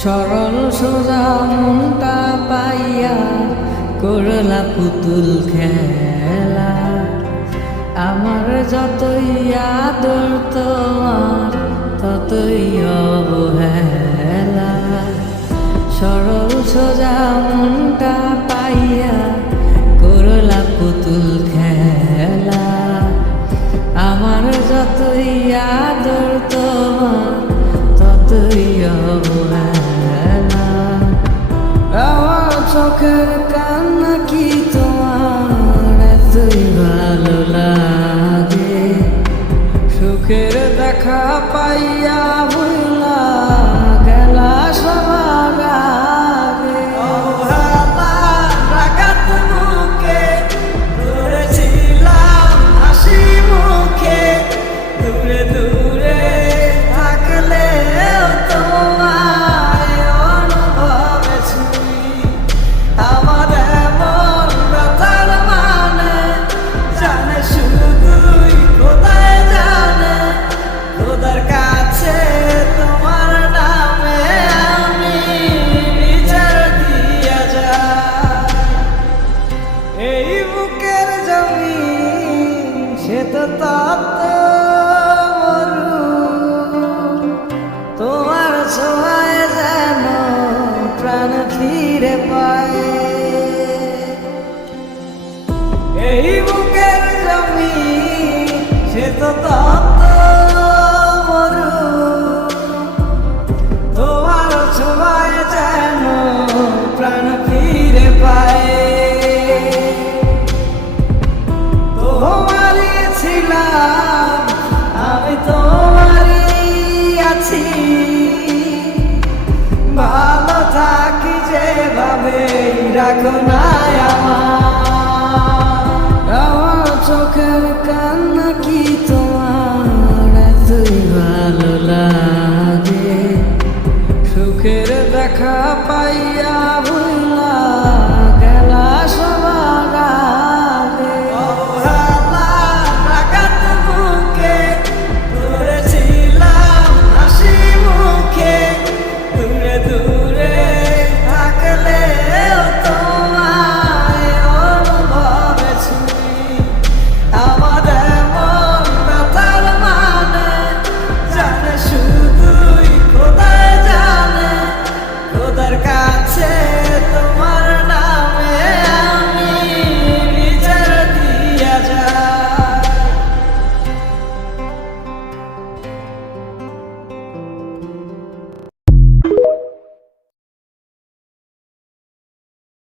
সরল সোজা মনটা পাইয়া করলা পুতুল খেলা। আমার যতই আদর তোমার ততই অবহেলা। সরল সোজা মনটা পাইয়া করলা পুতুল খেলা। আমার যতই আদর তোমার ততই অবহেলা। আমার চোখের কান্না কি তোমার এতই ভালো লাগে? সুখের দেখা পাইয়া ভুলা গেলা সবার আগে। অবহেলার রাগাত বুকে ধরেছিলাম হাসি মুখে, দূরে দূরে থাকলেও তোমায় অনুভবে ছুঁই। আমার এমন ব্যথার মানে জানে শুধুই খোদাই জানে। খোদার কাছে তোমার নামে আমি বিচার দিয়া যাই। এই বুকের জমিন সে তো তপ্ত মরু, তোমার ছোঁয়ায় যেন প্রাণ ফিরে পায়। এই বুকের জমিন সে তো তপ্ত মরু, তোমার ছোঁয়ায় যেন প্রাণ ফিরে পায়। তোমারই ছিলাম আমি, তোমারই আছি। ভালো থাকি যেভাবে রাখো না আমার চোখের কান্না কি তোমার এতই ভালো লাগে? সুখের দেখা পাইয়া